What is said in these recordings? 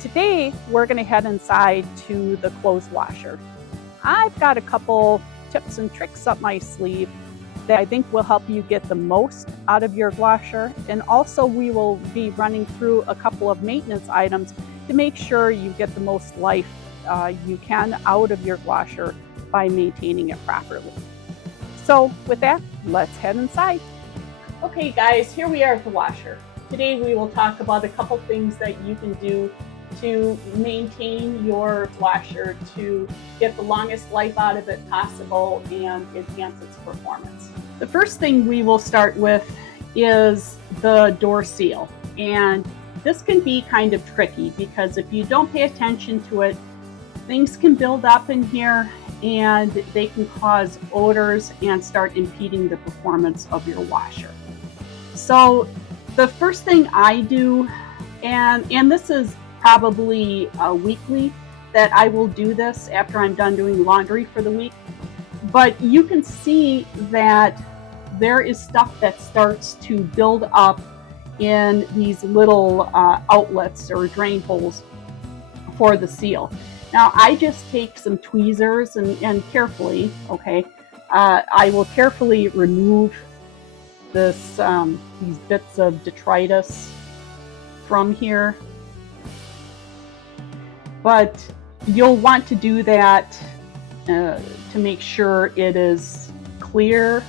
Today, we're going to head inside to the clothes washer. I've got a couple tips and tricks up my sleeve that I think will help you get the most out of your washer. And also we will be running through a couple of maintenance items to make sure you get the most life you can out of your washer by maintaining it properly. So with that, let's head inside. Okay guys, here we are at the washer. Today we will talk about a couple things that you can do to maintain your washer to get the longest life out of it possible and enhance its performance. The first thing we will start with is the door seal. And this can be kind of tricky because if you don't pay attention to it, things can build up in here and they can cause odors and start impeding the performance of your washer. So the first thing I do, and this is probably weekly that I will do this after I'm done doing laundry for the week, but you can see that there is stuff that starts to build up in these little outlets or drain holes for the seal. Now I just take some tweezers and carefully, I will carefully remove these bits of detritus from here. But you'll want to do that to make sure it is clear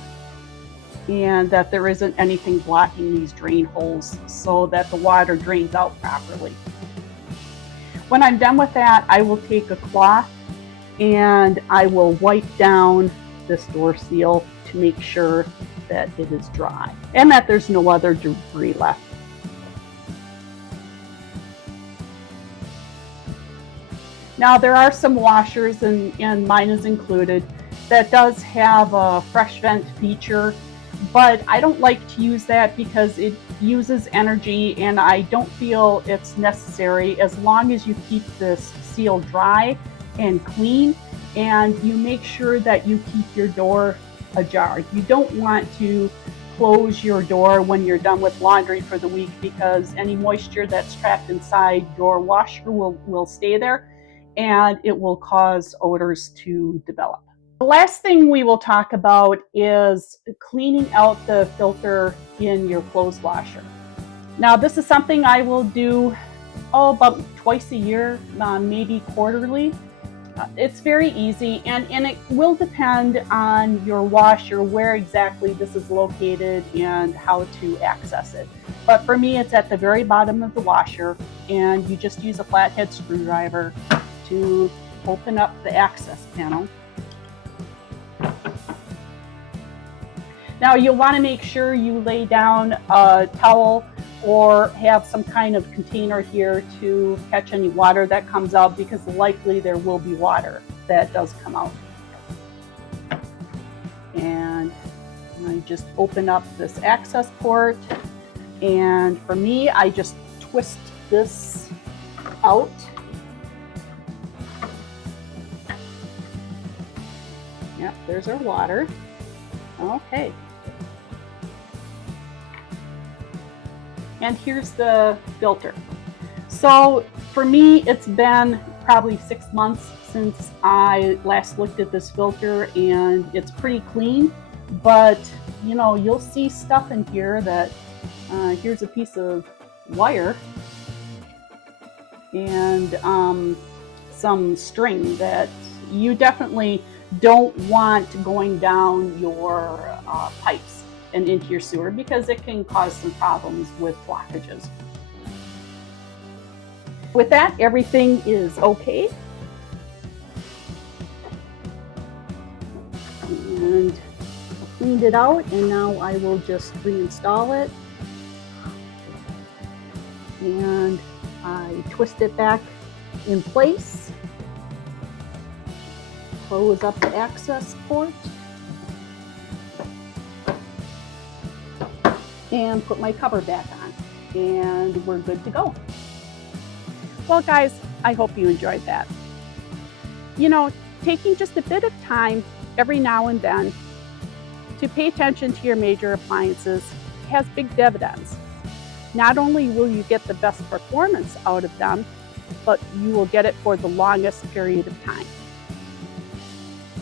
and that there isn't anything blocking these drain holes so that the water drains out properly. When I'm done with that, I will take a cloth and I will wipe down this door seal to make sure that it is dry and that there's no other debris left. Now there are some washers, and mine is included, that does have a fresh vent feature, but I don't like to use that because it uses energy and I don't feel it's necessary as long as you keep this seal dry and clean and you make sure that you keep your door ajar. You don't want to close your door when you're done with laundry for the week because any moisture that's trapped inside your washer will stay there and it will cause odors to develop. The last thing we will talk about is cleaning out the filter in your clothes washer. Now this is something I will do about twice a year, maybe quarterly. It's very easy and it will depend on your washer where exactly this is located and how to access it. But for me it's at the very bottom of the washer and you just use a flathead screwdriver to open up the access panel. Now you'll want to make sure you lay down a towel or have some kind of container here to catch any water that comes out because likely there will be water that does come out. And I just open up this access port and for me I just twist this out. Yep, there's our water. Okay. And here's the filter. So for me, it's been probably 6 months since I last looked at this filter and it's pretty clean, but you know, you'll see stuff in here that, here's a piece of wire and some string that you definitely don't want going down your pipes and into your sewer because it can cause some problems with blockages. With that, everything is okay. And I cleaned it out and now I will just reinstall it. And I twist it back in place. Close up the access port and put my cover back on and we're good to go. Well guys, I hope you enjoyed that. You know, taking just a bit of time every now and then to pay attention to your major appliances has big dividends. Not only will you get the best performance out of them, but you will get it for the longest period of time.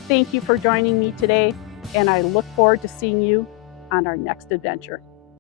Thank you for joining me today, and I look forward to seeing you on our next adventure.